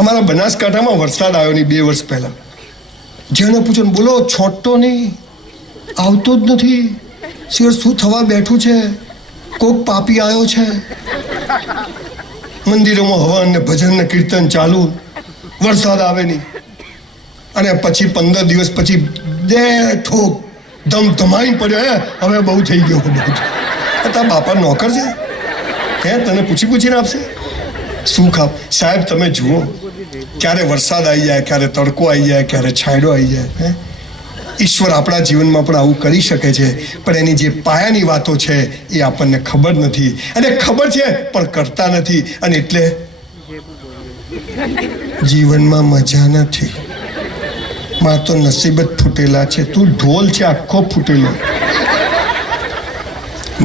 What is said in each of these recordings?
અમારા બનાસકાંઠામાં વરસાદ આવ્યો નહીં 2 વર્ષ પહેલા. જેને પૂછો ને બોલો છોટતો નહીં, આવતો જ નથી. શું થવા બેઠું છે? કોક પાપી આવ્યો છે. મંદિરોમાં હવન ને ભજન ને કીર્તન ચાલુ, વરસાદ આવે નહીં. અને પછી 15 દિવસ પછી ઠોક ધમધમાઈને પડ્યો. હવે બહુ થઈ ગયો. તારા બાપા નોકર છે તને પૂછીને આપશે શું ખાપ? સાહેબ તમે જુઓ, ક્યારે વરસાદ આવી જાય, ક્યારે તડકો આવી જાય, ક્યારે છાંયડો આવી જાય. ઈશ્વર આપણા જીવનમાં પણ આવું કરી શકે છે, પણ એની જે પાયાની વાતો છે એ આપણને ખબર નથી. અને ખબર છે પણ કરતા નથી, અને એટલે જીવનમાં મજા નથી. માં તો નસીબ જ ફૂટેલા છે. તું ઢોલ છે આખો ફૂટેલો.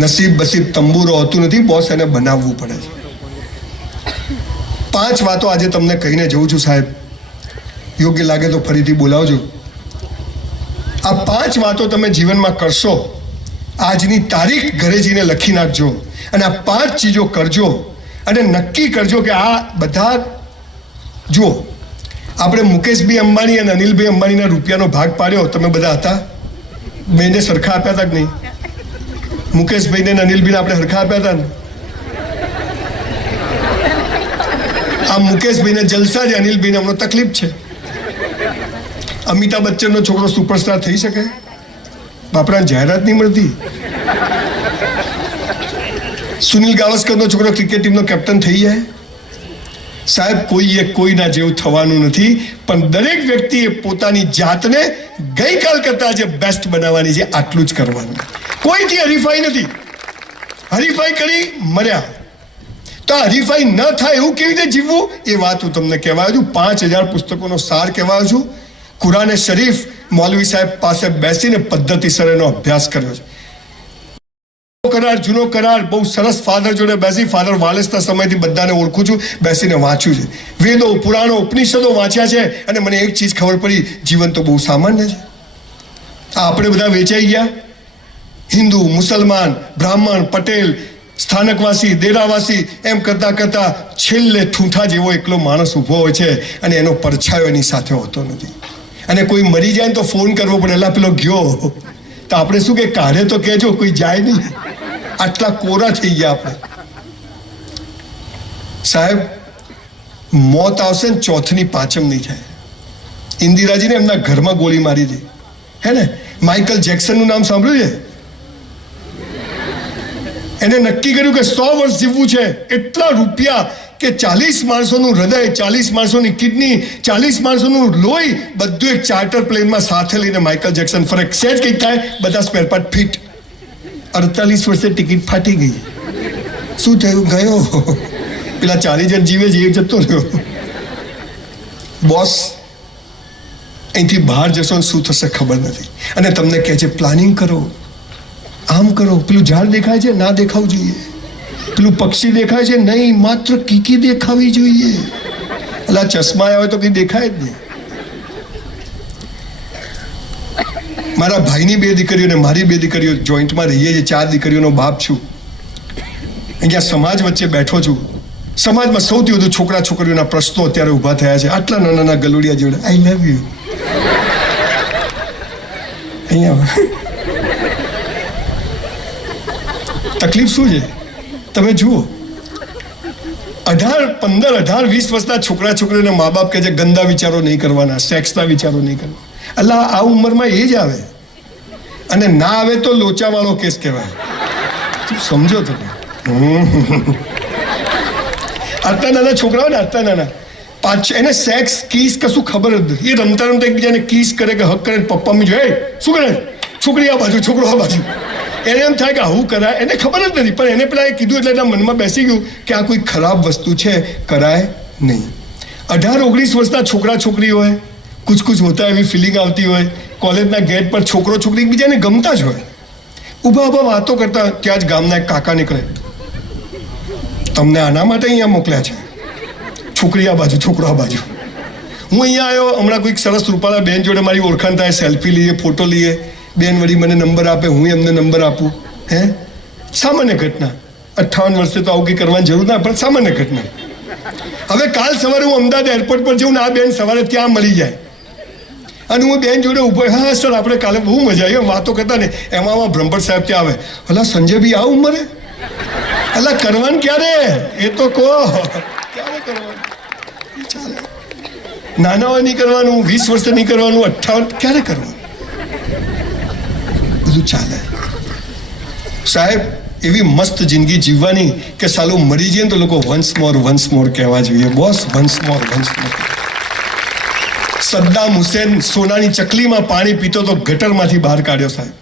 નસીબ બસીબ તંબુરો હોતું નથી બોસ, એને બનાવવું પડે છે. 5 વાતો આજે તમને કહીને જઉં છું સાહેબ. યોગ્ય લાગે તો ફરીથી બોલાવજો. આ 5 વાતો તમે જીવનમાં કરશો. આજની તારીખ ઘરે જઈને લખી નાખજો, અને આ 5 ચીજો કરજો, અને નક્કી કરજો કે આ બધા જુઓ. આપણે મુકેશભાઈ અંબાણી અને અનિલભાઈ અંબાણીના રૂપિયાનો ભાગ પાડ્યો, તમે બધા હતા? બેને સરખા આપ્યા હતા કે નહીં? મુકેશભાઈને અને અનિલભાઈને આપણે સરખા આપ્યા હતા ને? આ મુકેશભાઈને જલસા છે, અનિલભાઈને હમણાં તકલીફ છે. અમિતાભ બચ્ચનનો છોકરો સુપરસ્ટાર થઈ શકે? બાપરાને જાહેરાત નહીં મળતી. સુનિલ ગાવસ્કરનો છોકરો ક્રિકેટ ટીમનો કેપ્ટન થઈ જાય? સાહેબ કોઈના જેવું થવાનું નથી, પણ દરેક વ્યક્તિએ પોતાની જાતને ગઈકાલ કરતા આજે બેસ્ટ બનાવવાની છે. આટલું જ કરવાનું. કોઈથી હરીફાઈ નથી. હરીફાઈ કરી મર્યા. તો હરીફાઈ ન થાય એવું કેવી રીતે જીવવું એ વાત હું તમને કહેવાયો છું. 5000 પુસ્તકોનો સાર કહેવાયો છું. કુરાને શરીફ મૌલવી સાહેબ પાસે બેસીને પદ્ધતિસર એનો અભ્યાસ કર્યો છે. કરાર, જૂનો કરાર, બહુ સરસ ફાધર જોડે બેસી, ફાધર વાલેસના સમયથી બધાને ઓળખું છું, બેસીને વાંચ્યું છે. વેદો, પુરાણો, ઉપનિષદો વાંચ્યા છે, અને મને એક ચીજ ખબર પડી, જીવન તો બહુ સામાન્ય છે. આપણે બધા વેચાઈ ગયા. હિન્દુ, મુસલમાન, બ્રાહ્મણ, પટેલ, સ્થાનકવાસી, દેરાવાસી, એમ કરતા કરતા છેલ્લે ઠૂંઠા જેવો એકલો માણસ ઊભો હોય છે, અને એનો પડછાયો એની સાથે હોતો નથી. અને કોઈ મરી જાય ને તો ફોન કરવો પડે, એલા પેલો ગયો. તો આપણે શું કે કાઢે તો કહેજો, કોઈ જાય નહીં. આટલા કોરા થઈ ગયા આપણે. સાહેબ મોત આવશે ને ચોથની પાંચમ નહીં થાય. ઇન્દિરાજીને એમના ઘરમાં ગોળી મારી હતી, હે ને? માઇકલ જેક્સનનું નામ સાંભળ્યું છે? એને નક્કી કર્યું કે 100 વર્ષ જીવવું છે. એટલા રૂપિયા કે 40 માણસોનું હૃદય, 40 માણસોની કિડની, 40 માણસોનું લોહી, બધું એક ચાર્ટર પ્લેનમાં સાથે લઈને માઇકલ જેક્સન ફરે. સેજ કંઈક થાય, બધા સ્પેર પાર્ટ ફિટ. 48 વર્ષે ટિકિટ ફાટી ગઈ. શું થયું? ગયો. પેલા 40 જણ જીવે છે, એ જતો રહ્યો. બોસ અહીંથી બહાર જશો ને શું થશે ખબર નથી. અને તમને કહે છે પ્લાનિંગ કરો, આમ કરો. પેલું ઝાડ દેખાય છે, ના દેખાવું જોઈએ. પેલું પક્ષી દેખાય છે, નહીં, માત્ર કીકી દેખાવી જોઈએ. એટલે ચશ્મા આવે તો કંઈ દેખાય જ નહીં. મારા ભાઈની 2 દીકરીઓ ને મારી 2 દીકરીઓ જોઈન્ટમાં રહીએ છીએ. 4 દીકરીઓનો બાપ છું. અહીંયા સમાજ વચ્ચે બેઠો છું. સમાજમાં સૌથી વધુ છોકરા છોકરીઓના પ્રશ્નો અત્યારે ઊભા થયા છે. આટલા નાના ગલુડિયા જેવડે આઈ લવ યુ. અહીંયા તકલીફ શું છે તમે જુઓ. 18, 15, 18, 20 વર્ષના છોકરા છોકરીઓને મા બાપ કહે છે ગંદા વિચારો નહીં કરવાના, સેક્સના વિચારો નહીં કરવાના. એટલે આ ઉંમરમાં એ જ આવે, અને ના આવે તો લોચાવાળો કેસ કહેવાય. સમજો તમે. આટલા નાના છોકરાઓ ને, આટલા નાના, એને સેક્સ, કીસ કશું ખબર જ નથી. એ રમતા રમતા એકબીજાને કીસ કરે કે હક કરે, પપ્પા મી જોઈએ શું કરે, છોકરી આ બાજુ, છોકરો આ બાજુ. એને એમ થાય કે આવું કરાય, એને ખબર જ નથી. પણ એને પેલા એ કીધું એટલે એના મનમાં બેસી ગયું કે આ કોઈ ખરાબ વસ્તુ છે, કરાય નહીં. 18, 19 વર્ષના છોકરા છોકરી હોય, કુછ કુછ હોતા એવી ફિલિંગ આવતી હોય. કોલેજના ગેટ પર છોકરો છોકરી એકબીજાને ગમતા જ હોય. ઊભા ઊભા વાતો કરતા ત્યાં જ ગામના એક કાકા નીકળે, તમને આના માટે અહીંયા મોકલ્યા છે, છોકરી આ બાજુ, છોકરો આ બાજુ. હું અહીંયા આવ્યો, હમણાં કોઈક સરસ રૂપાળા બેન જોડે મારી ઓળખાણ થાય, સેલ્ફી લઈએ, ફોટો લઈએ. બેન વળી મને નંબર આપે, હું એમને નંબર આપું. હે, સામાન્ય ઘટના. 58 વર્ષે તો આવું કંઈ કરવાની જરૂર ના, પણ સામાન્ય ઘટના. હવે કાલ સવારે હું અમદાવાદ એરપોર્ટ પર જઉં ને આ બેન સવારે ત્યાં મળી જાય અને હું બેન જોડે ઉભો, હા સર આપણે કાલે બહુ મજા આવી વાતો કરતા ને, એમાં બ્રહ્મભટ્ટ સાહેબ ત્યાં આવે, હલા સંજય ભાઈ આ ઉંમરે હલા કરવાનું ક્યારે, એ તો કહો ક્યારે કરવાનું, ચાલે નાના હોય નહીં કરવાનું, 20 વર્ષે નહીં કરવાનું, 58 ક્યારે કરવાનું, બધું ચાલે. સાહેબ એવી મસ્ત જિંદગી જીવવાની કે સાલું મરી જઈએ તો લોકો વન્સ મોર કહેવા જોઈએ, boss once more. Saddam Hussein સોનાની ચકલીમાં પાણી પીતો તો ગટરમાંથી બહાર કાઢ્યો સાહેબ.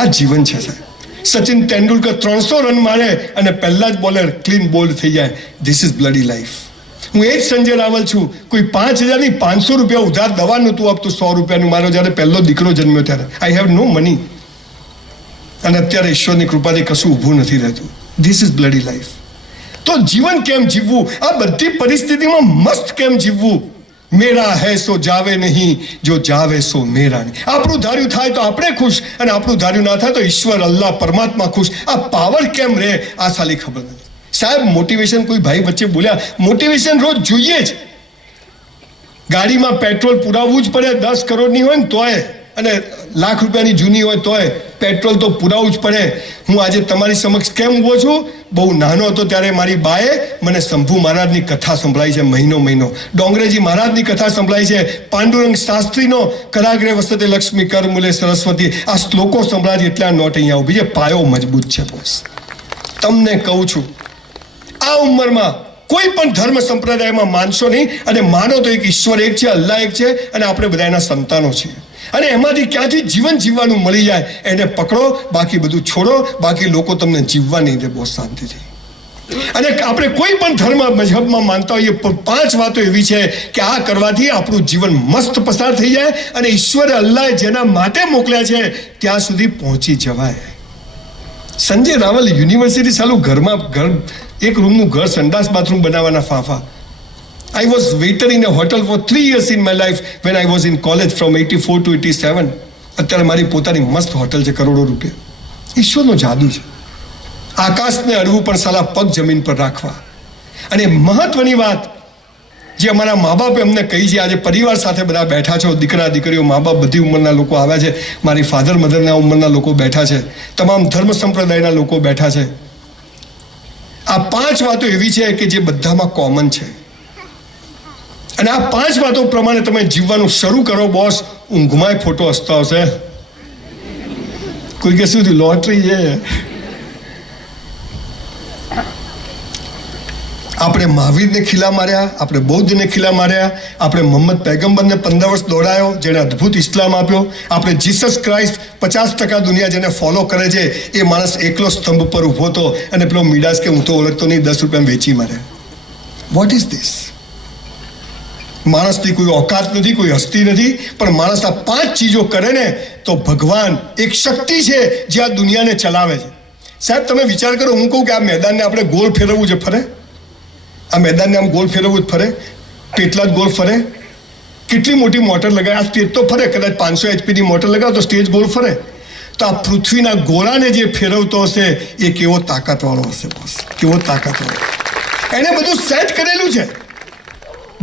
આ જીવન છે સાહેબ. સચિન તેંડુલકર 300 રન મારે અને પહેલા જ બોલર ક્લીન બોલ્ડ થઈ જાય. This is bloody life. હું એ જ સંજય રાવલ છું. કોઈ 5,000 ની 500 રૂપિયા ઉધાર દવા નહોતું આપતું, 100 રૂપિયાનું. મારો જ્યારે પહેલો દીકરો જન્મ્યો ત્યારે આઈ હેવ નો મની. અને અત્યારે ઈશ્વરની કૃપાથી કશું ઊભું નથી રહેતું. This is bloody life. તો જીવન કેમ જીવવું, આ બધી પરિસ્થિતિમાં મસ્ત કેમ જીવવું. મેરા હૈ સો જાવે નહીં, જો જાવે સો મેરા નહીં. આપણું ધાર્યું થાય તો આપણે ખુશ, અને આપણું ધાર્યું ના થાય તો ઈશ્વર અલ્લાહ પરમાત્મા ખુશ. આ પાવર કેમ રહે આ સાલી ખબર નથી સાહેબ. મોટિવેશન કોઈ ભાઈ વચ્ચે બોલ્યા, મોટિવેશન રોજ જોઈએ જ. ગાડીમાં પેટ્રોલ પુરાવવું જ પડે, 10 કરોડની હોય ને તોય, અને લાખ રૂપિયાની જૂની હોય તોય પેટ્રોલ તો પુરાવવું જ પડે. હું આજે તમારી સમક્ષ કેમ ઊભો છું? બહુ નાનો હતો ત્યારે મારી બાએ મને શંભુ મહારાજની કથા સંભળાઈ છે. મહિનો ડોંગરેજી મહારાજની કથા સંભળાઈ છે. પાંડુરંગ શાસ્ત્રીનો કરાગ્રે વસતે લક્ષ્મી કર મૂલે સરસ્વતી. આ શ્લોકો સંભળાય એટલે આ નોટ અહીંયા ઊભી છે. પાયો મજબૂત છે બોસ. તમને કહું છું આ ઉંમરમાં કોઈ પણ ધર્મ સંપ્રદાયમાં માનશો નહીં, અને માનો તો એક ઈશ્વર એક છે, અલ્લાહ એક છે, અને આપણે બધા એના સંતાનો છીએ. અને એમાંથી ક્યાંથી જીવન જીવવાનું મળી જાય એને પકડો, બાકી બધું છોડો. બાકી લોકો તમને જીવવા નહીં દે બહુ શાંતિથી. અને આપણે કોઈ પણ ધર્મ મજહબમાં માનતા હોઈએ, 5 વાતો એવી છે કે આ કરવાથી આપણું જીવન મસ્ત પસાર થઈ જાય, અને ઈશ્વરે અલ્લાહે જેના માટે મોકલ્યા છે ત્યાં સુધી પહોંચી જવાય. સંજય રાવલ યુનિવર્સિટી ચાલુ ઘરમાં એક રૂમનું ઘર, સંડાસ બાથરૂમ બનાવવાના ફાફા. I was waiter in a hotel for 3 years in my life when I was in college from 84 to 87. અત્યારે મારી પોતાની મસ્ત હોટલ છે, કરોડો રૂપિયા. ઈશ્વરનો જાદુ છે. આકાશને અડવું પણ સાલા પગ જમીન પર રાખવા. અને મહત્વની વાત જે અમારા મા બાપે અમને કહી છે, આજે પરિવાર સાથે બધા બેઠા છો, દીકરા દીકરીઓ, મા બાપ, બધી ઉંમરના લોકો આવ્યા છે. મારી ફાધર મધરના ઉંમરના લોકો બેઠા છે. તમામ ધર્મ સંપ્રદાયના લોકો બેઠા છે. આ 5 વાતો એવી છે કે જે બધામાં કોમન છે. અને આ 5 વાતો પ્રમાણે તમે જીવવાનું શરૂ કરો બોસ. ઊંઘમાંય ફોટો હસતો આવશે. કોઈ કે શું લોટરી છે. આપણે મહાવીરને ખીલા માર્યા, આપણે બૌદ્ધને ખીલા માર્યા, આપણે મોહમ્મદ પૈગંબરને 15 વર્ષ દોડાયો, જેને અદ્ભુત ઇસ્લામ આપ્યો. આપણે જીસસ ક્રાઇસ્ટ 50% દુનિયા જેને ફોલો કરે છે, એ માણસ એકલો સ્તંભ પર ઊભો હતો, અને પેલો મિડાસ કે હું તો ઓળખતો નહીં, 10 રૂપિયા વેચી મારે. What is this? માણસની કોઈ ઓકાત નથી, કોઈ હસ્તી નથી, પણ માણસ આ 5 ચીજો કરે ને તો ભગવાન એક શક્તિ છે જે આ દુનિયાને ચલાવે છે. સાહેબ તમે વિચાર કરો, હું કહું કે આ મેદાનને આપણે ગોળ ફેરવવું છે, ફરે? આ મેદાનને આમ ગોળ ફેરવવું જ ફરે? કેટલા જ ગોળ ફરે? કેટલી મોટી મોટર લગાવે? આ સ્ટેજ તો ફરે, કદાચ 500 HP મોટર લગાવો તો સ્ટેજ ગોળ ફરે. તો આ પૃથ્વીના ગોળાને જે ફેરવતો હશે એ કેવો તાકાતવાળો હશે બોસ, કેવો તાકાતવાળો. એને બધું સેટ કરેલું છે.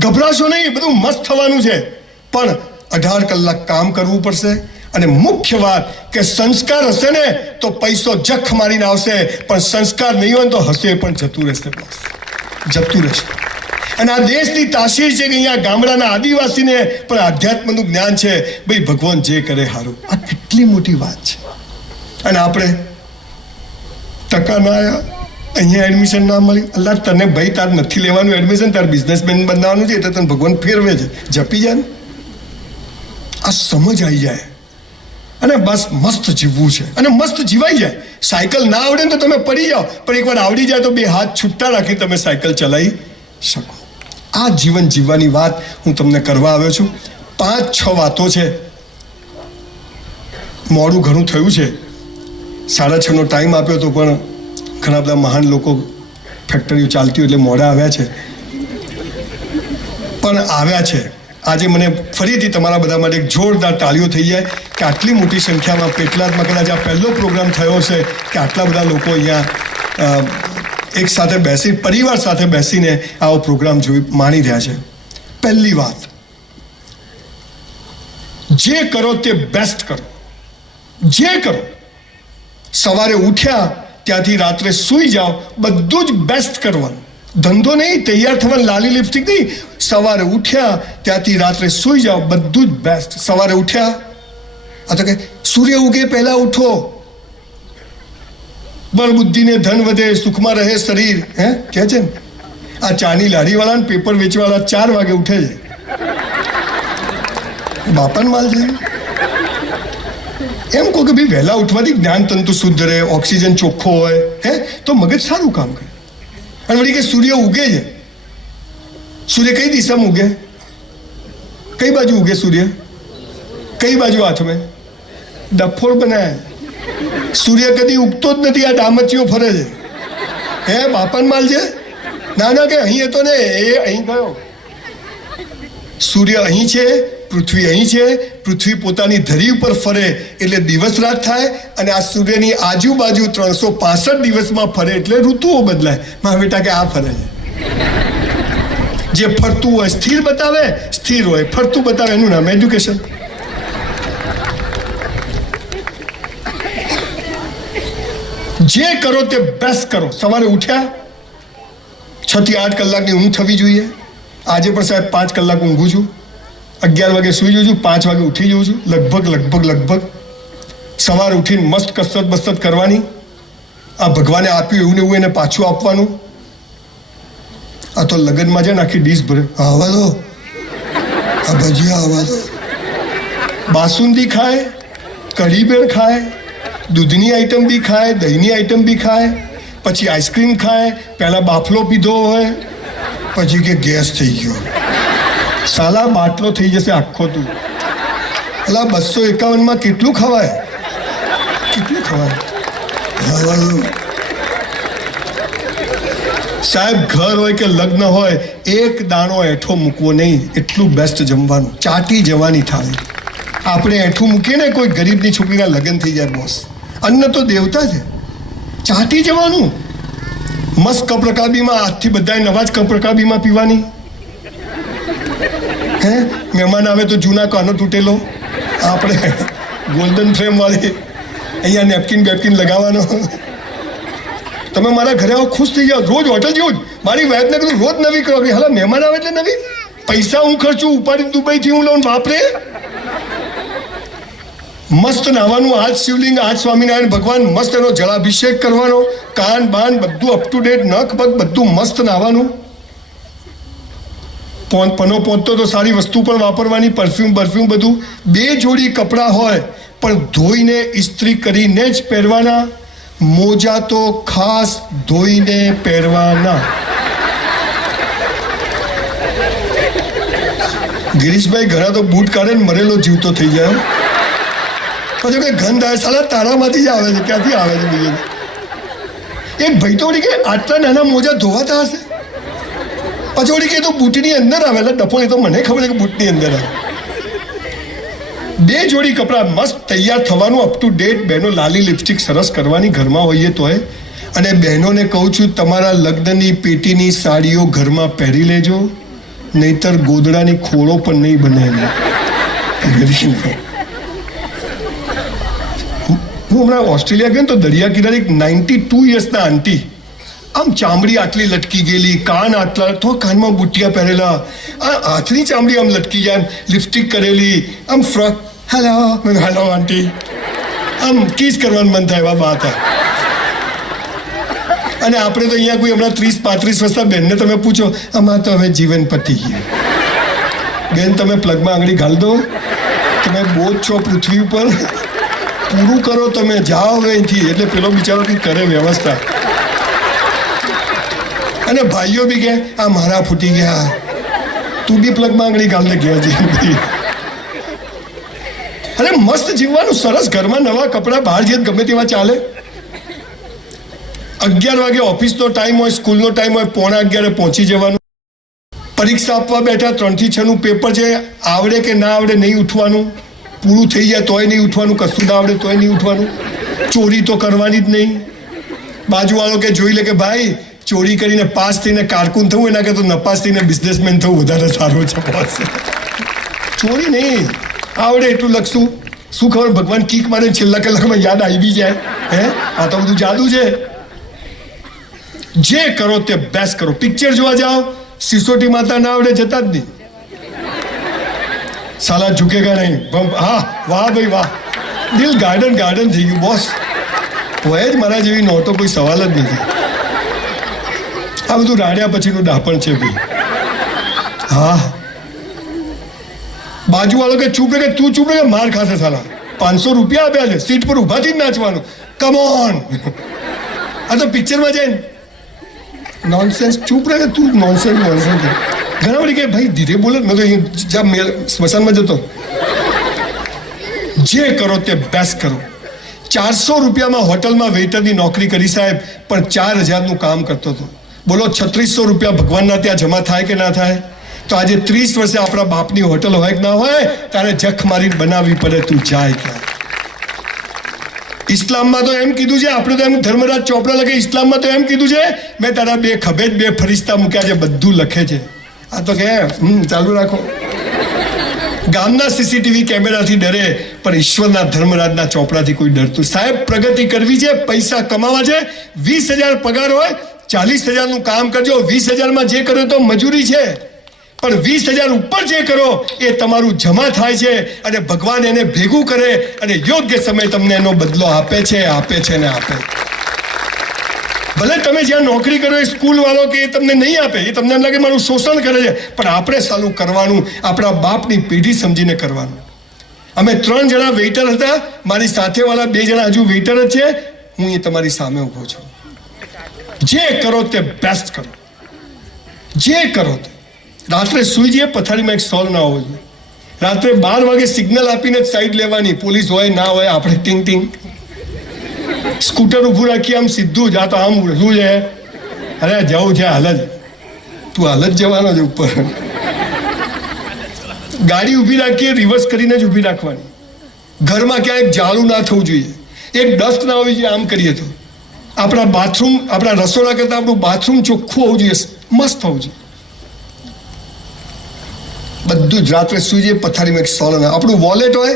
ગભરાશો નહીં, બધું મસ્ત થવાનું છે, પણ 18 કલાક કામ કરવું પડશે. અને મુખ્ય વાત કે સંસ્કાર હશે ને તો પૈસો જખ મારીને આવશે, પણ સંસ્કાર નહીં હોય તો હશે પણ જતું રહેશે બોસ, જતું રહેશે. અને આ દેશની તાસીર છે કે અહીંયા ગામડાના આદિવાસીને પણ આધ્યાત્મનું જ્ઞાન છે. ભાઈ ભગવાન જે કરે સારું. આ કેટલી મોટી વાત છે. અને આપણે ટકા ના આવ્યા, અહીંયા એડમિશન ના મળ્યું. અલ્લાહ તને ભાઈ તાર નથી લેવાનું એડમિશન, તાર બિઝનેસમેન બનાવવાનું છે, એટલે તને ભગવાન ફેરવે છે. જપી જાય ને, આ સમજ આવી જાય, અને બસ મસ્ત જીવવું છે, અને મસ્ત જીવાઈ જાય. સાયકલ ના આવડે ને તો તમે પડી જાઓ, પણ એકવાર આવડી જાય તો 2 હાથ છૂટા રાખી તમે સાયકલ ચલાવી શકો. આ જીવન જીવવાની વાત હું તમને કરવા આવ્યો છું. 5-6 વાતો છે. મોડું ઘણું થયું છે, 6:30નો ટાઈમ આપ્યો તો પણ ઘણા બધા મહાન લોકો ફેક્ટરીઓ ચાલતી હોય એટલે મોડા આવ્યા છે, પણ આવ્યા છે. આજે મને ફરીથી તમારા બધા માટે એક જોરદાર તાળીઓ થઈ જાય કે આટલી મોટી સંખ્યામાં પેટલાદમાં કદાચ આ પહેલો પ્રોગ્રામ થયો છે કે આટલા બધા લોકો અહીંયા એક સાથે બેસી પરિવાર સાથે બેસીને આવો પ્રોગ્રામ માણી રહ્યા છે. પહેલી વાત, જે કરો તે બેસ્ટ કરો. જે કરો, સવારે ઉઠ્યા ત્યાંથી રાત્રે સૂઈ જાઓ, બધું જ બેસ્ટ કરવાનું. ધંધો નહીં, તૈયાર થવાનું, લાલી લિપસ્ટિક નહીં. સવારે ઉઠ્યા ત્યાંથી રાત્રે સૂઈ જાઓ, બધું જ બેસ્ટ. સવારે ઉઠ્યા, આ તો કે સૂર્ય ઉગે પહેલા ઉઠો, બળ બુદ્ધિને ધન વધે, સુખમાં રહે શરીર. હે કે છે ને, આ ચાની લારીવાળા ને પેપર વેચવાળા 4 વાગે ઉઠે છે. બાપાને માલ છે. એમ કહો કે ભાઈ વહેલા ઉઠવાથી જ્ઞાન તંતુ શુદ્ધ રહે, ઓક્સિજન ચોખ્ખો હોય, હે તો મગજ સારું કામ કરે. અને વળી કે સૂર્ય ઉગે છે, સૂર્ય કઈ દિશામાં ઉગે? કઈ બાજુ ઉગે સૂર્ય? કઈ બાજુ હાથમાં? ડફોળ બનાય. સૂર્ય કદી ઉગતો જ નથી, આ ડામચીઓ ફરે છે. હે બાપાન માલ છે? ના ના, કે અહીં હતો ને, એ અહીં ગયો. સૂર્ય અહીં છે, પૃથ્વી અહીં છે. પૃથ્વી પોતાની ધરી ઉપર ફરે એટલે દિવસ રાત થાય, અને આ સૂર્યની આજુબાજુ 365 દિવસમાં ફરે એટલે ઋતુઓ બદલાય. મારા બેટા કે આ ફરે છે. જે ફરતું હોય સ્થિર બતાવે, સ્થિર હોય ફરતું બતાવે, એનું નામ એજ્યુકેશન. જે કરો તે બેસ્ટ કરો. સવારે ઉઠ્યા 6 થી 8 કલાકની ઊંઘ થવી જોઈએ. આજે પણ સાહેબ 5 કલાક ઊંઘું છું. 11 વાગે સૂઈ જાઉં છું, 5 વાગે ઉઠી જાઉં છું. લગભગ સવારે ઉઠીને મસ્ત કસરત બસરત કરવાની. આ ભગવાને આપ્યું એવું ને એવું એને પાછું આપવાનું. આ તો લગ્નમાં છે ને આખી ડીશ ભરે. આવા દો, આ ભજીયા આવા દો. બાસુંદી ખાય, કઢી બેર ખાય, દૂધની આઈટમ બી ખાય, દહીંની આઈટમ બી ખાય, પછી આઈસ્ક્રીમ ખાય. પહેલા બાફલો પીધો હોય, પછી કે ગેસ થઈ ગયો. સાલા બાટલો થઈ જશે આખો. તું અલા 251 કેટલું ખવાય? કેટલું ખવાય? સાહેબ, ઘર હોય કે લગ્ન હોય, એક દાણો એઠો મૂકવો નહીં. એટલું બેસ્ટ જમવાનું, ચાટી જવાની થાળી. આપણે એઠું મૂકીએ ને, કોઈ ગરીબની છોકરીના લગ્ન થઈ જાય, બોસ, અન્ન તો દેવતા છે, ચાટી જવાનું. મસ્ત કપ રકાબીમાં, આજથી બધાએ નવા જ કપ રકાબીમાં પીવાની. હે મહેમાન આવે તો જૂના કાનો તૂટેલો, આપણે ગોલ્ડન ફ્રેમ વાળી, અહીંયા નેપકિન બેપકિન લગાવવાનો. તમે મારા ઘરે આવો, ખુશ થઈ જાઓ. રોજ હોટલ જેવું જ. મારી વાઈફને કીધું રોજ નવી કરો. હાલા મહેમાન આવે એટલે નવી. પૈસા હું ખર્ચું, ઉપાડી દુબઈથી હું લઉં, બાપરે. મસ્ત નાવાનું. આજ શિવલિંગ, આજ સ્વામિનારાયણ ભગવાન, મસ્ત એનો જળાભિષેક કરવાનો. કાન બાન બધું અપ ટુ ડેટ, નખ પગ બધું મસ્ત નાવાનું. પનો પહોંચતો તો સારી વસ્તુ પણ વાપરવાની, પરફ્યુમ બધું. 2 જોડી કપડાં હોય પણ ધોઈને ઇસ્ત્રી કરીને જ પહેરવાના. મોજા તો ખાસ ધોઈને પહેરવાના. ગિરીશભાઈ ઘણા તો બૂટ કાઢે ને મરેલો જીવતો થઈ જાય. પછી કઈ ગંધ આવે, સાલા તારામાંથી જ આવે છે. ક્યાંથી આવે છે? બીજે એક ભાઈ તો કે આટલા નાના મોજા ધોવાતા હશે. પછી વળી કે તો બૂટની અંદર આવે. એટલે ડફો, એ તો મને ખબર છે કે બૂટની અંદર આવે. 2 જોડી કપડાં, મસ્ત તૈયાર થવાનું, અપ ટુ ડેટ. બહેનો લાલી લિપસ્ટિક સરસ કરવાની, ઘરમાં હોઈએ તોય. અને બહેનોને કહું છું, તમારા લગ્નની પેટીની સાડીઓ ઘરમાં પહેરી લેજો, નહીતર ગોદડાની ખોળો પણ નહીં બને. હું હમણાં ઓસ્ટ્રેલિયા ગયો તો દરિયા કિનારે એક 92 યર્સના આંટી, આમ ચામડી આટલી લટકી ગયેલી, કાન આટલા, તો કાનમાં બુટિયા પહેરેલા, આ હાથની ચામડી આમ લટકી જાય, લિપસ્ટિક કરેલી, આમ ફ્રોક. હેલો હેલો આંટી, આમ કિસ કરવાનું મન થાય એવા વાત. અને આપણે તો અહીંયા કોઈ હમણાં 30-35 વર્ષના બેનને તમે પૂછો, આમાં તો હવે જીવન પતી ગયું. બેન, તમે પ્લગમાં આંગળી ઘાલ દો. તમે બોજ છો પૃથ્વી ઉપર, પૂરું કરો, તમે જાઓ હવે અહીંથી. એટલે પેલો બિચારો કંઈક કરે વ્યવસ્થા. અને ભાઈઓ બી કે આ મારા ફૂટી ગયા, તું બી પ્લગમાં આંગળી ઘાલ દે ગયા જી. અરે મસ્ત જીવવાનું, સરસ. ઘરમાં નવા કપડાં, બહાર જઈએ ગમે તેવા ચાલે. 11 વાગે ઓફિસનો ટાઈમ હોય, સ્કૂલનો ટાઈમ હોય, 11:15 પહોંચી જવાનું. પરીક્ષા આપવા બેઠા, 3 થી 6નું પેપર છે. આવડે કે ના આવડે નહીં ઉઠવાનું. પૂરું થઈ જાય તોય નહીં ઉઠવાનું. કશું ના આવડે તોય નહીં ઉઠવાનું. ચોરી તો કરવાની જ નહીં. બાજુવાળો કે જોઈ લે કે ભાઈ ચોરી કરીને પાસ થઈને કારકુન થવું એના કરતાં નપાસ થઈને બિઝનેસમેન થવું વધારે સારું છે બોસ. ચોરી નહીં આવડે એટલું લખશું. શું ખબર ભગવાન કીક મારે છેલ્લા કલાકમાં યાદ આવી બી જાય. હે આ તો બધું જાદુ છે. જે કરો તે બેસ્ટ કરો. પિક્ચર જોવા જાઓ, સિસોટી માતા ના આવડે જતા જ નહીં. સાલા ઝુકેગા નહીં. હા વાહ ભાઈ વાહ, દિલ ગાર્ડન ગાર્ડન થઈ ગયું બોસ. હોય જ મારા જેવી નોટો કોઈ સવાલ જ નથી. આ બધું રાડ્યા પછીનું ડાપણ છે ભાઈ. હા બાજુ વાળો કે ચૂપ કે તું ચૂપ કે માર ખાશે સાલા. 500 રૂપિયા આપ્યા છે, સીટ પર ઉભાથી જ નાચવાનું. Come on. આ તો પિક્ચરમાં જાય નોનસેન્સ. ચૂપ રહે તું. નોનસેન્સ ઘણા વળી કે ભાઈ ધીરે બોલે. મેં તો જ્યાં સ્મશાનમાં જતો. જે કરો તે બેસ્ટ કરો. 400 રૂપિયામાં હોટલમાં વેઇટરની નોકરી કરી સાહેબ, પણ 4000નું કામ કરતો હતો. બોલો 3600 રૂપિયા ભગવાનના ત્યાં જમા થાય કે ના થાય? તો આજે 30 વર્ષે આપણા બાપની હોટલ હોય કે ના હોય, તારે જખ મારીને બનાવવી પડે. તું જાય ક્યાં? ઇસ્લામમાં તો એમ કીધું છે, આપણે તો એમ ધર્મરાજ ચોપડા લખે. ઇસ્લામમાં તો એમ કીધું છે, મેં તારા 2 ખભે જ 2 ફરિશ્તા મૂક્યા છે. બધું લખે છે. આ તો કે ચાલુ રાખો. ગામના સીસીટીવી કેમેરાથી ડરે, પણ ઈશ્વરના ધર્મરાજના ચોપડાથી કોઈ ડરતું. સાહેબ પ્રગતિ કરવી છે, પૈસા કમાવા છે. 20,000 પગાર હોય, 40,000નું કામ કરજો. 20,000માં જે કરો તો મજૂરી છે, પણ 20,000 ઉપર જે કરો એ તમારું જમા થાય છે, અને ભગવાન એને ભેગું કરે અને યોગ્ય સમય તમને એનો બદલો આપે છે ને આપે. ભલે તમે જ્યાં નોકરી કરો એ સ્કૂલ વાળો કે એ તમને નહીં આપે, એ તમને એમ લાગે મારું શોષણ કરે છે, પણ આપણે સાલું કરવાનું, આપણા બાપની પેઢી સમજીને કરવાનું. અમે 3 જણા વેઇટર હતા, મારી સાથેવાળા 2 જણા હજુ વેઇટર જ છે. હું એ તમારી સામે ઊભો છું. જે કરો તે બેસ્ટ કરો. જે કરો તે. રાત્રે સુઈ જઈએ, પથારીમાં એક સોલ ના હોવો જોઈએ. રાત્રે 12 વાગે સિગ્નલ આપીને જ સાઈડ લેવાની. પોલીસ હોય ના હોય, આપણે ટીંગ ટીંગ સ્કૂટર ઊભું રાખીએ આમ સીધું જ. આ તો આમ શું છે? અરે જવું છે હાલ જ. તું હાલ જ જવાનો છે ઉપર. ગાડી ઊભી રાખીએ, રિવર્સ કરીને જ ઊભી રાખવાની. ઘરમાં ક્યાંય જાળું ના થવું જોઈએ, એક ડસ્ટ ના હોવી જોઈએ. આમ કરીએ તો આપણા બાથરૂમ, આપણા રસોડા કરતાં આપણું બાથરૂમ ચોખ્ખું હોવું જોઈએ, મસ્ત હોવું જોઈએ. બધું જ રાત્રે સુઈ જઈએ, પથારીમાં એક સોલ. આપણું વોલેટ હોય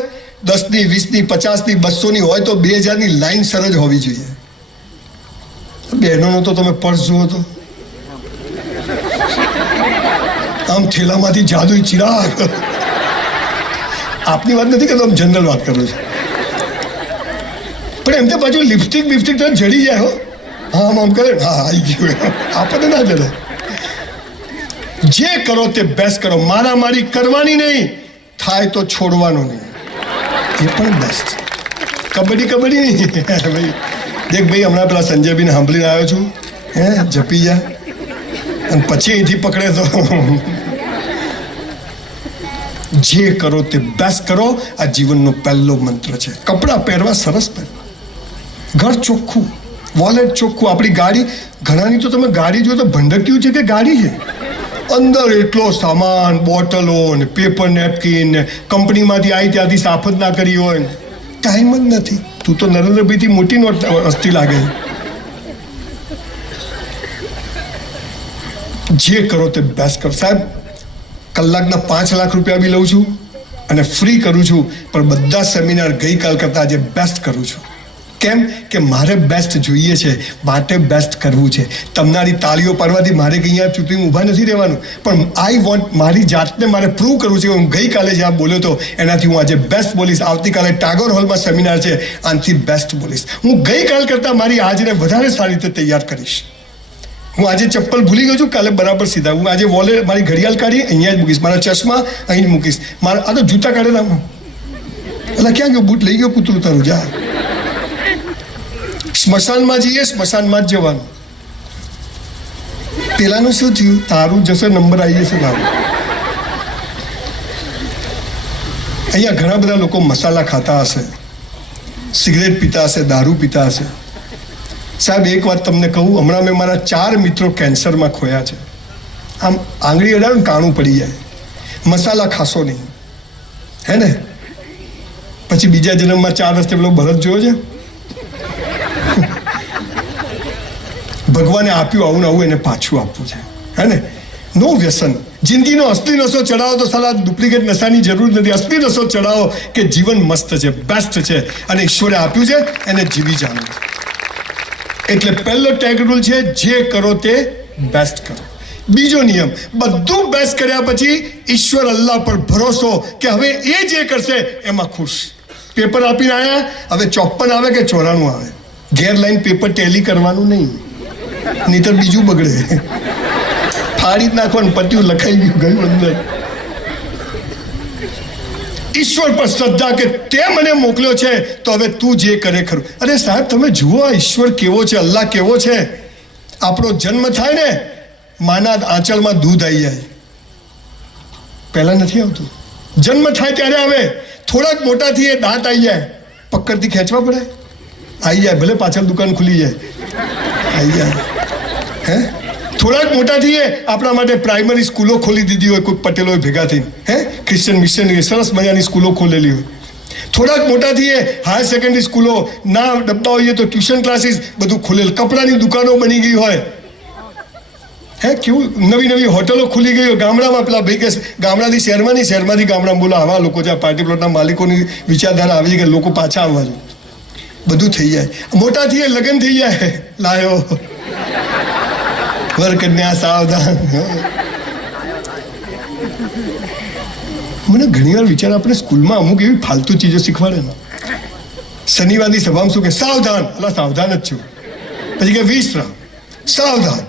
10ની, 20ની, 50ની, 200ની હોય તો 2000ની લાઈન સર જ હોવી જોઈએ. બહેનોનો તો તમે પર્સ જુઓ તો આમ થેલામાંથી જાદુઈ ચિરાગ. આપની વાત નથી કરતો, આમ જનરલ વાત કરું છું. પણ એમ તો પાછું લિપસ્ટિક તો જડી જાય હો. હા આમ કરે, હા આવી ગયું. આપણને ના જડે. જે કરો તે બેસ્ટ કરો. મારામારી કરવાની નહીં, થાય તો છોડવાનો નહીં, એ પણ બેસ્ટ. કબડ્ડી નહીં ભાઈ. દેખ ભાઈ, હમણાં પેલા સંજયભાઈને સાંભળીને આવ્યો છું. હે જપી જા અને પછી અહીંથી પકડે તો. જે કરો તે બેસ્ટ કરો. આ જીવનનો પહેલો મંત્ર છે. કપડાં પહેરવા સરસ પહેરવા, ઘર ચોખ્ખું, વોલેટ ચોખ્ખું. આપણી ગાડી, ઘણાની તો તમે ગાડી જો તો ભંડક્યું છે કે ગાડી છે. અંદર એટલો સામાન, બોટલો ને પેપર નેપકિન, કંપનીમાંથી આવી ત્યાંથી સાફ જ ના કરી હોય. ટાઈમ જ નથી. તું તો નરેન્દ્રભાઈથી મોટી નોટ હસ્તી લાગે. જે કરો તે બેસ્ટ કરો. સાહેબ કલાકના 5 લાખ રૂપિયા બી લઉં છું અને ફ્રી કરું છું, પણ બધા સેમિનાર ગઈકાલ કરતાં આજે બેસ્ટ કરું છું. કેમ કે મારે બેસ્ટ જોઈએ છે, માટે બેસ્ટ કરવું છે. તમારી તાળીઓ પાડવાથી મારે કંઈ અહીંયા ચૂંટણી ઊભા નથી રહેવાનું, પણ આઈ વોન્ટ, મારી જાતને મારે પ્રૂવ કરવું છે. હું ગઈકાલે જ્યાં બોલ્યો હતો એનાથી હું આજે બેસ્ટ બોલીશ. આવતીકાલે ટાગોર હોલમાં સેમિનાર છે, આનાથી બેસ્ટ બોલીશ. હું ગઈકાલ કરતાં મારી આજને વધારે સારી રીતે તૈયાર કરીશ. હું આજે ચપ્પલ ભૂલી ગયો છું, કાલે બરાબર સીધા. હું આજે વોલેટ, મારી ઘડિયાળ કાઢી અહીંયા જ મૂકીશ, મારા ચશ્મા અહીં જ મૂકીશ. મારા આ તો જૂતા કાઢેલા. એટલે ક્યાં ગયો? બૂટ લઈ ગયો પૂતળું તારું. જા સ્મશાનમાં જઈએ, સ્મશાનમાં જ જવાનું. પેલાનું શું થયું? તારું જશે, નંબર આવી જશે. તારું અહીંયા ઘણા બધા લોકો મસાલા ખાતા હશે, સિગરેટ પીતા હશે, દારૂ પીતા હશે. સાહેબ એક વાત તમને કહું, હમણાં મેં મારા 4 મિત્રો કેન્સરમાં ખોયા છે. આમ આંગળી અડાડો ને કાણું પડી જાય. મસાલા ખાશો નહીં, હે ને? પછી બીજા જન્મમાં 4 રસ્તે પેલો ભરત જોયો છે, ભગવાને આપ્યું આવું ને આવું એને પાછું આપવું છે, હે ને? નો વ્યસન. જિંદગીનો અસલી નશો ચડાવો તો સાલા ડુપ્લિકેટ નશાની જરૂર નથી. અસલી નશો ચડાવો કે જીવન મસ્ત છે, બેસ્ટ છે અને ઈશ્વરે આપ્યું છે એને જીવી જાણો. એટલે પહેલો ટેગ રૂલ છે જે કરો તે બેસ્ટ કરો. બીજો નિયમ, બધું બેસ્ટ કર્યા પછી ઈશ્વર અલ્લાહ પર ભરોસો કે હવે એ જે કરશે એમાં ખુશ. પેપર આપીને આવ્યા, હવે 54 આવે કે 94 આવે, ઘેર લાઈન પેપર ટેલી કરવાનું નહીં, નહીતર બીજું બગડે. ફાડી જ નાખવાનું, પત્યું લખાઈ ગયું અંદર. ઈશ્વર પર શ્રદ્ધા કે તે મને મોકલ્યો છે તો હવે તું જે કરે ખરું. અરે સાહેબ તમે જુઓ આ ઈશ્વર કેવો છે, અલ્લાહ કેવો છે. આપણો જન્મ થાય ને માના આંચળમાં દૂધ આવી જાય, પહેલા નથી આવતું. જન્મ થાય ત્યારે આવે, થોડાક મોટા થઈએ દાંત આવી જાય, પકડથી ખેંચવા પડે, આવી જાય, ભલે પાછળ દુકાન ખુલી જાય, આવી જાય. હે થોડાક મોટા થઈએ આપણા માટે પ્રાઇમરી સ્કૂલો ખોલી દીધી હોય કોઈ પટેલોએ ભેગા થઈને, હે ક્રિશ્ચિયન મિશનરી સરસ મજાની સ્કૂલો ખોલેલી હોય. થોડાક મોટા થઈએ હાયર સેકન્ડરી સ્કૂલો ના ડબ્બા હોઈએ તો ટ્યુશન ક્લાસીસ બધું ખુલેલ, કપડાની દુકાનો બની ગઈ હોય, હે કેવું નવી નવી હોટલો ખુલી ગઈ હોય. ગામડામાં પેલા ભાઈ કે ગામડાથી શહેરમાં નહીં, શહેરમાંથી ગામડામાં, બોલો આવા લોકો છે. પાર્ટી પ્લોટના માલિકોની વિચારધારા આવી કે લોકો પાછા આવવા છે, બધું થઈ જાય. મોટા થઈએ લગ્ન થઈ જાય, લાયો વર કન્યા સાવધાન. મને ઘણી વાર વિચાર, આપણે સ્કૂલમાં અમુક એવી ફાલતુ ચીજો શીખવાડે ને. શનિવારની સભામાં શું કે સાવધાન, અલા સાવધાન જ છું, પછી કે વિશ્રામ, સાવધાન.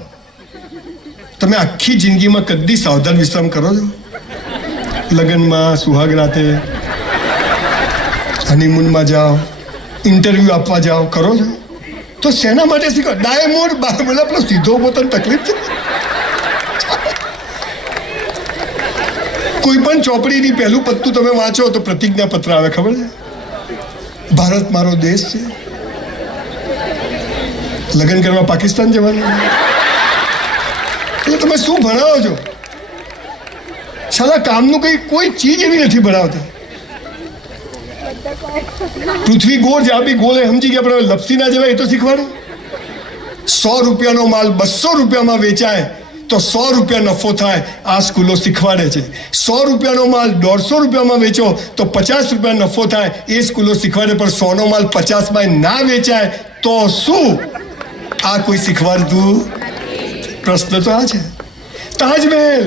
તમે આખી જિંદગીમાં કદી સાવધાન વિશ્રામ કરો છો? લગ્નમાં, સુહાગ રાતે, હનીમૂનમાં જાઓ, ઇન્ટરવ્યુ આપવા જાઓ, કરો છો? તો શેના માટે શીખો? ડાયમોડ મને પેલો સીધો પોતાની તકલીફ છે. કોઈ પણ ચોપડીની પહેલું પત્તું તમે વાંચો તો પ્રતિજ્ઞા પત્ર આવે, ખબર છે? ભારત મારો દેશ છે, લગ્ન કરવા પાકિસ્તાન જવાનું. એટલે તમે શું ભણાવો છો? સાલા કામનું કઈ કોઈ ચીજ એવી નથી ભણાવતા. પૃથ્વી ગોળ છે, આપી ગોળ સમજી ગયા, પણ લપસી ના જવાય એ તો શીખવાડો. 100 રૂપિયાનો માલ 200 રૂપિયામાં વેચાય તો 100 રૂપિયા નફો થાય, આ સ્કૂલો શીખવાડે છે. 100 રૂપિયાનો માલ 150 રૂપિયામાં વેચો તો 50 રૂપિયા નફો થાય, એ સ્કૂલો શીખવાડે. પણ 100નો માલ 50માં ના વેચાય તો શું? આ કોઈ શીખવાડતું? પ્રશ્ન તો આ છે. તાજમહેલ,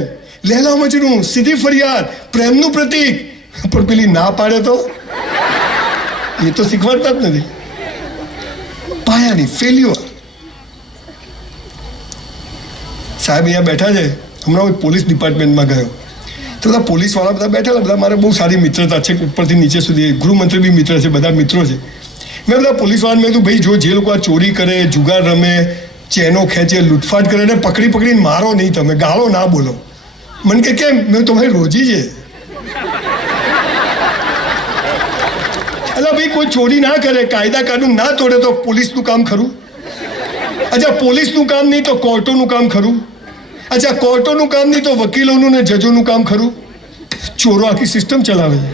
લૈલા મજનુ, સીધી ફરિયાદ, પ્રેમનું પ્રતીક, પણ પેલી ના પાડે તો એ તો શીખવાડતા જ નથી. પાયાની ફેલ્યુઅર. સાહેબ અહીંયા બેઠા છે, હમણાં હું પોલીસ ડિપાર્ટમેન્ટમાં ગયો તો બધા પોલીસવાળા બધા બેઠેલા, બધા મારે બહુ સારી મિત્રતા છે, ઉપરથી નીચે સુધી. ગૃહમંત્રી બી મિત્ર છે, બધા મિત્રો છે. મેં બધા પોલીસવાળાને મેં કીધું ભાઈ જો જે લોકો આ ચોરી કરે, જુગાર રમે, ચેનો ખેંચે, લૂંટફાટ કરે ને પકડીને મારો નહીં, તમે ગાળો ના બોલો. મને કે કેમ? મેં તમારી રોજી છે. એટલે ભાઈ કોઈ ચોરી ના કરે, કાયદા કાનૂન ના તોડે તો પોલીસનું કામ ખરું? અચ્છા પોલીસનું કામ નહીં તો કોર્ટોનું કામ ખરું? અચ્છા કોર્ટોનું કામ નહીં તો વકીલોનું ને જજોનું કામ ખરું? ચોરો આખી સિસ્ટમ ચલાવે છે.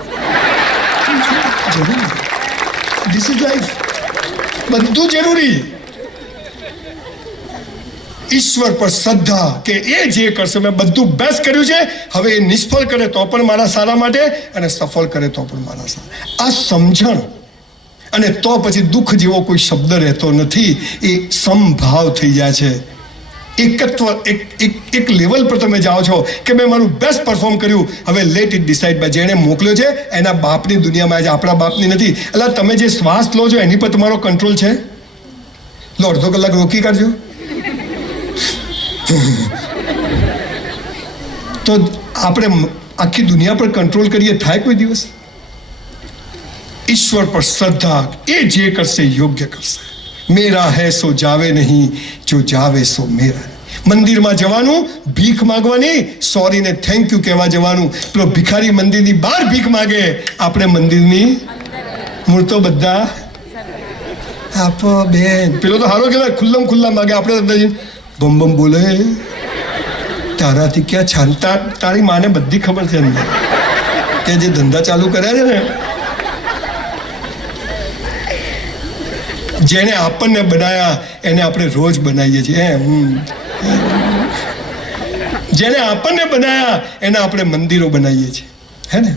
This is life. બધું જરૂરી. ઈશ્વર પર શ્રદ્ધા કે એ જે કરશે, મેં બધું બેસ્ટ કર્યું છે, હવે એ નિષ્ફળ કરે તો પણ મારા સારા માટે અને સફળ કરે તો પણ મારા સારા. આ સમજણ, અને તો પછી દુઃખ જેવો કોઈ શબ્દ રહેતો નથી. એ સમભાવ થઈ જાય છે. એકત્વ, એક લેવલ પર તમે જાઓ છો કે મેં મારું બેસ્ટ પરફોર્મ કર્યું, હવે લેટ ઇટ ડિસાઇડ બાય જેણે મોકલ્યો છે એના બાપની દુનિયામાં, આજે આપણા બાપની નથી. એટલે તમે જે શ્વાસ લો છો એની પર તમારો કંટ્રોલ છે. લો અડધો કલાક રોકી કાઢજો તો આપણે આખી દુનિયા પર કંટ્રોલ કરીએ, થાય કોઈ દિવસ? ઈશ્વર પર શ્રદ્ધા, એ જે કરશે યોગ્ય કરશે. મેરા હૈ સો જાવે નહીં, જો જાવે સો મેરા. મંદિરમાં જવાનું, ભીખ માંગવાની, સોરીને થેન્ક યુ કહેવા જવાનું. પેલો ભિખારી મંદિરની બહાર ભીખ માગે, આપણે મંદિરની મૂળ તો બધા આપો બેન. પેલો તો હારો કહેવાય, ખુલ્લા માગે, આપણે અંદર બમ બમ બોલે. તારાથી ક્યાં છાનતા? તારી માને બધી ખબર છે અંદર કે જે ધંધા ચાલુ કર્યા છે ને જેને આપણને બનાયા એને આપણે રોજ બનાવીએ છીએ. જેને આપણને બનાયા એને આપણે મંદિરો બનાવીએ છીએ, હે ને?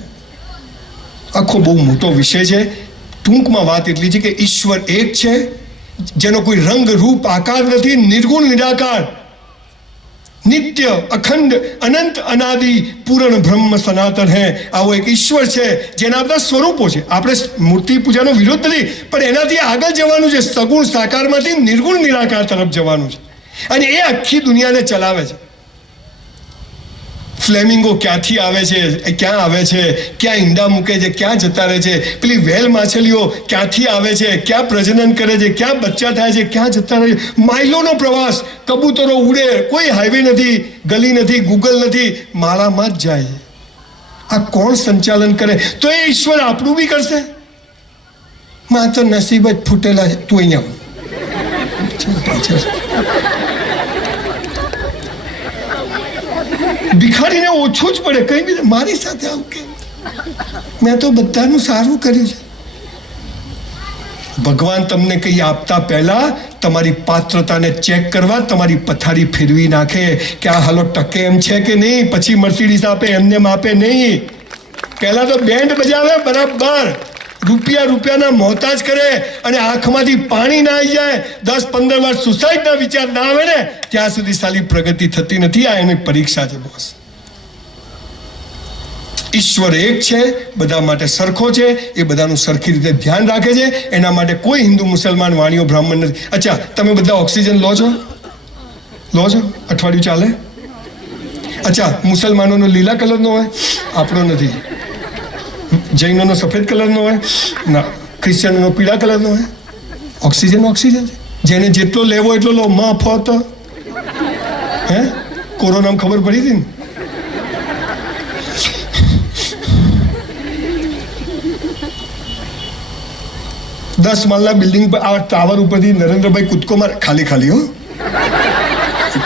આખો બહુ મોટો વિષય છે. ટૂંકમાં વાત એટલી છે કે ઈશ્વર એક છે, જેનો કોઈ રંગ રૂપ આકાર નથી, નિર્ગુણ નિરાકાર, નિત્ય અખંડ અનંત અનાદિ પૂર્ણ બ્રહ્મ સનાતન હે. આવો એક ઈશ્વર છે જેના બધા સ્વરૂપો છે. આપણે મૂર્તિ પૂજાનો વિરોધ નથી, પણ એનાથી આગળ જવાનું છે. સગુણ સાકારમાંથી નિર્ગુણ નિરાકાર તરફ જવાનું છે, અને એ આખી દુનિયાને ચલાવે છે. ફ્લેમિંગો ક્યાંથી આવે છે, ક્યાં આવે છે, ક્યાં ઈંડા મૂકે છે, ક્યાં જતા રહે છે. પેલી વ્હેલ માછલીઓ ક્યાંથી આવે છે, ક્યાં પ્રજનન કરે છે, ક્યાં બચ્ચા થાય છે, ક્યાં જતા રહે છે. માઇલોનો પ્રવાસ, કબૂતરો ઉડે, કોઈ હાઈવે નથી, ગલી નથી, ગૂગલ નથી, માળામાં જ જાય. આ કોણ સંચાલન કરે? તો એ ઈશ્વર આપણું બી કરશે? માં તો નસીબ જ ફૂટેલા છે. તું અહીંયા ભિખારીને ઓછું જ પડે, કઈ બી મારી સાથે આવું કેમ? મેં તો બધાનું સારું કર્યું છે. ભગવાન તમને કંઈ આપતા પહેલા તમારી પાત્રતાને ચેક કરવા તમારી પથારી ફેરવી નાખે કે આ હાલો ટકે એમ છે કે નહીં. પછી મર્સિડીઝ આપે, એમને આપે નહીં. પહેલા તો બેન્ડ બજાવે બરાબર, રૂપિયાના મોહતાજ કરે, અને આંખમાંથી પાણી ના આવી જાય. 10-15 વાર સુસાઇડના વિચાર ના આવે ને ત્યાં સુધી સાલી પ્રગતિ થતી નથી. આ એની પરીક્ષા છે બોસ. ઈશ્વર એક છે, બધા માટે સરખો છે, એ બધાનું સરખી રીતે ધ્યાન રાખે છે. એના માટે કોઈ હિન્દુ મુસલમાન વાણીઓ બ્રાહ્મણ નથી. અચ્છા, તમે બધા ઓક્સિજન લો છો? અઠવાડિયું ચાલે? અચ્છા, મુસલમાનોનો લીલા કલરનો હોય, આપણો નથી. જૈનોનો સફેદ કલરનો હોય ના, ક્રિશ્ચિયનોનો પીળા કલરનો હોય. ઓક્સિજન છે. જેને જેટલો લેવો એટલો લો. મફત. હે, કોરોનામાં ખબર પડી હતી ને? દસ માળના બિલ્ડિંગ પર, આ ટાવર ઉપરથી નરેન્દ્રભાઈ કૂદકો મારે. ખાલી હો,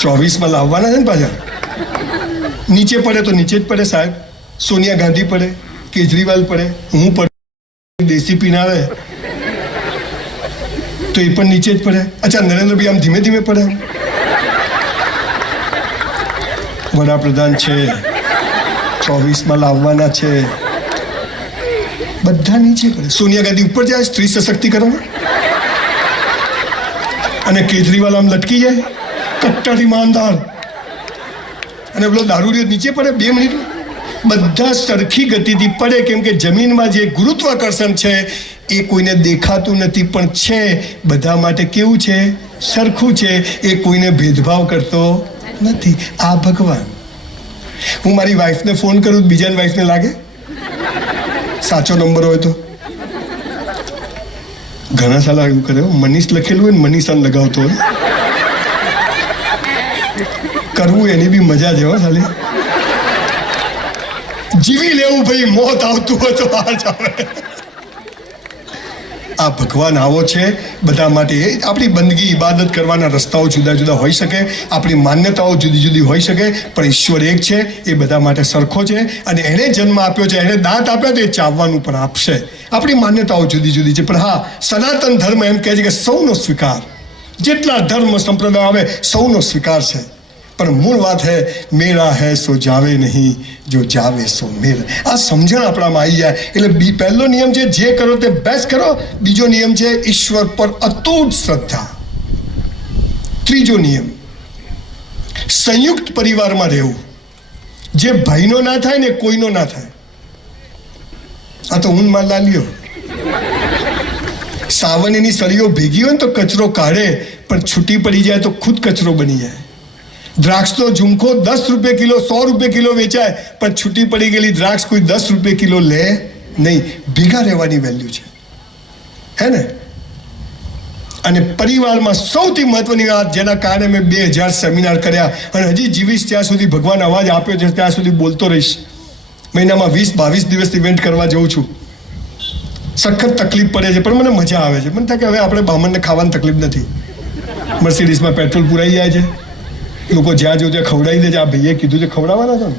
24 માળ આવવાના છે ને પાછા. નીચે પડે તો નીચે જ પડે સાહેબ. સોનિયા ગાંધી પડે, કેજરીવાલ પડે, હું પડે, દેશી પીનારે તો એ પણ નીચે જ પડે. અચ્છા, નરેન્દ્રભાઈ આમ ધીમે ધીમે પડે. વડાપ્રધાન છે, 24 લાવવાના છે, બધા નીચે પડે. સોનિયા ગાંધી ઉપર જાય, સ્ત્રી સશક્તિકરણ, અને કેજરીવાલ આમ લટકી જાય, કટ્ટર ઈમાનદાર, અને પેલો દારૂડિયો નીચે પડે 2 મિનિટ. બધા સરખી ગતિથી પડે, કેમ કે જમીનમાં જે ગુરુત્વાકર્ષણ છે એ કોઈને દેખાતું નથી, પણ છે. બધા માટે કેવું છે? સરખું છે. એ કોઈને ભેદભાવ કરતો નથી. આ ભગવાન. હું મારી વાઈફને ફોન કરું, બીજાની વાઈફને લાગે? સાચો નંબર હોય તો ઘણા સાલા એવું કરે. મનીષ લખેલું હોય ને, મનીષાને લગાવતો હોય. કરવું એની બી મજા છે હો સાલી. જીવી લેવું ભાઈ, મોત આવતું હોય તો બહાર જાવે. આ ભગવાન આવો છે બધા માટે. આપણી બંદગી ઇબાદત કરવાના રસ્તાઓ જુદા જુદા હોઈ શકે, આપણી માન્યતાઓ જુદી જુદી હોઈ શકે, પણ ઈશ્વર એક છે, એ બધા માટે સરખો છે. અને એણે જન્મ આપ્યો છે, એણે દાંત આપ્યા તો એ ચાવવાનું પણ આપશે. આપણી માન્યતાઓ જુદી જુદી છે, પણ હા, સનાતન ધર્મ એમ કહે છે કે સૌનો સ્વીકાર. જેટલા ધર્મ સંપ્રદાય આવે સૌનો સ્વીકાર છે, પણ મૂળ વાત હે મેરા હે સો જાવે નહીં, જો જાવે સો મેરા. આ સમજણ આપણામાં આવી જાય એટલે પહેલો નિયમ છે જે કરો તે બેસ્ટ કરો. બીજો નિયમ છે ઈશ્વર પર અતૂટ શ્રદ્ધા. ત્રીજો નિયમ સંયુક્ત પરિવારમાં રહેવું. જે ભાઈનો ના થાય ને કોઈનો ના થાય. આ તો ઊન માં લાલ્યો. સાવનની સળીઓ ભેગી હોય ને તો કચરો કાઢે, પણ છૂટી પડી જાય તો ખુદ કચરો બની જાય. દ્રાક્ષનો ઝુમખો 10 રૂપિયા કિલો, 100 રૂપિયા કિલો વેચાય, પણ છૂટી પડી ગયેલી દ્રાક્ષ કોઈ 10 રૂપિયા કિલો લે નહીં. ભેગા રહેવાની વેલ્યુ છે, હે ને? અને પરિવારમાં સૌથી મહત્વની વાત, જેના કારણે મેં 2000 સેમિનાર કર્યા, અને હજી જીવીશ ત્યાં સુધી, ભગવાન અવાજ આપ્યો છે ત્યાં સુધી બોલતો રહીશ. મહિનામાં 20-22 દિવસ ઇવેન્ટ કરવા જઉં છું. સખત તકલીફ પડે છે, પણ મને મજા આવે છે. મને થાય કે હવે આપણે બામણને ખાવાની તકલીફ નથી. મર્સિડીઝમાં પેટ્રોલ પુરાઈ જાય છે, લોકો જ્યાં જોયું ત્યાં ખવડાવી દે છે. આ ભાઈએ કીધું છે ખવડાવવાના છો ને?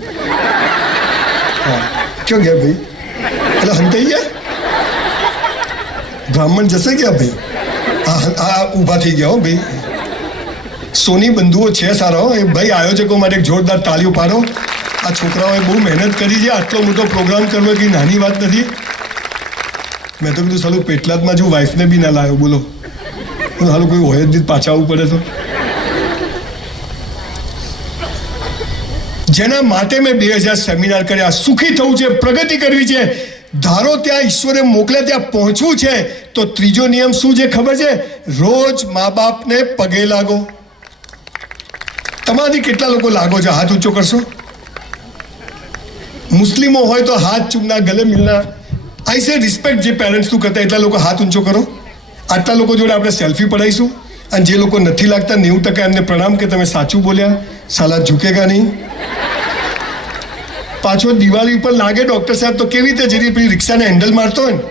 હા, ક્યાં ગયા ભાઈ? એટલે હંતાઈ ગયા? બ્રાહ્મણ જશે ક્યાં ભાઈ? હા ઊભા થઈ ગયા હો ભાઈ. સોની બંધુઓ છે સારા હો. એ ભાઈ આયોજકો માટે એક જોરદાર તાળીઓ પાડો. આ છોકરાઓએ બહુ મહેનત કરી છે. આટલો મોટો પ્રોગ્રામ કરવો એ નાની વાત નથી. મેં તો કીધું સાલું પેટલાદમાં જો વાઈફને બી ના લાવ્યો, બોલો સાલું કોઈ હોય જ પાછા આવવું પડે તો. જેના માટે મેં 2000 સેમિનાર કર્યા. સુખી થવું છે, પ્રગતિ કરવી છે, ધારો ત્યાં ઈશ્વરે મોકલે ત્યાં પહોંચવું છે, તો ત્રીજો નિયમ શું છે ખબર છે? રોજ મા બાપને પગે લાગો. તમારાથી કેટલા લોકો લાગો છો? હાથ ઊંચો કરશો. મુસ્લિમો હોય તો હાથ ચૂમના, ગલે મિલના. આઈ સે રિસ્પેક્ટ. જે પેરેન્ટ્સ તું કરતા એટલા લોકો હાથ ઊંચો કરો. આટલા લોકો જોડે આપણે સેલ્ફી પડાવીશું. અને જે લોકો નથી લાગતા 90% એમને પ્રણામ કે તમે સાચું બોલ્યા, સાલા ઝૂકેગા નહીં. પાછો દિવાળી ઉપર લાગે ડોક્ટર સાહેબ તો કેવી રીતે જેવી પેલી રિક્ષાને હેન્ડલ મારતો હોય ને.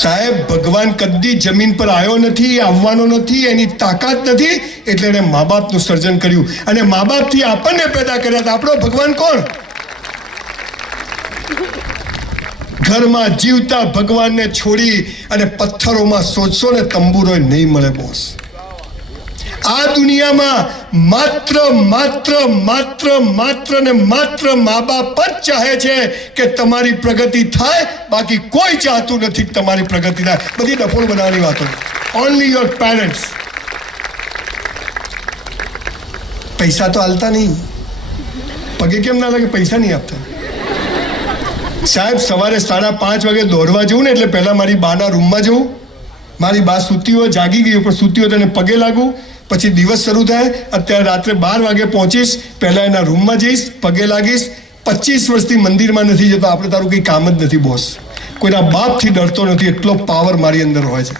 સાહેબ ભગવાન કદી જમીન પર આવ્યો નથી, આવવાનો નથી, એની તાકાત નથી, એટલે એને મા બાપનું સર્જન કર્યું. અને મા બાપથી આપણને પેદા કર્યા હતા. આપણો ભગવાન કોણ? ઘરમાં જીવતા ભગવાનને છોડી અને પથ્થરોમાં શોધશો ને તંબુરો નહીં મળે બોસ. આ દુનિયામાં માત્ર માત્ર માત્ર માત્ર ને માત્ર મા બાપ જ ચાહે છે કે તમારી પ્રગતિ થાય. બાકી કોઈ ચાહતું નથી કે તમારી પ્રગતિ થાય. બધી ડફોળ બનાવવાની વાતો. Only your parents. પૈસા તો હાલતા નહીં. પગે કેમ ના લાગે? પૈસા નહીં આપતા. સાહેબ સવારે 5:30 વાગે દોડવા જવું ને એટલે પહેલા મારી બાના રૂમમાં જવું. મારી બા સૂતી હોય, જાગી ગઈ પણ સૂતી હોય તો એને પગે લાગવું. પછી દિવસ શરૂ થાય. અત્યારે રાત્રે 12 વાગે પહોંચીશ, પહેલા એના રૂમમાં જઈશ, પગે લાગીશ. 25 વર્ષથી મંદિરમાં નથી જતો. આપણે તારું કંઈ કામ જ નથી બોસ. કોઈના બાપથી ડરતો નથી. એટલો પાવર મારી અંદર હોય છે.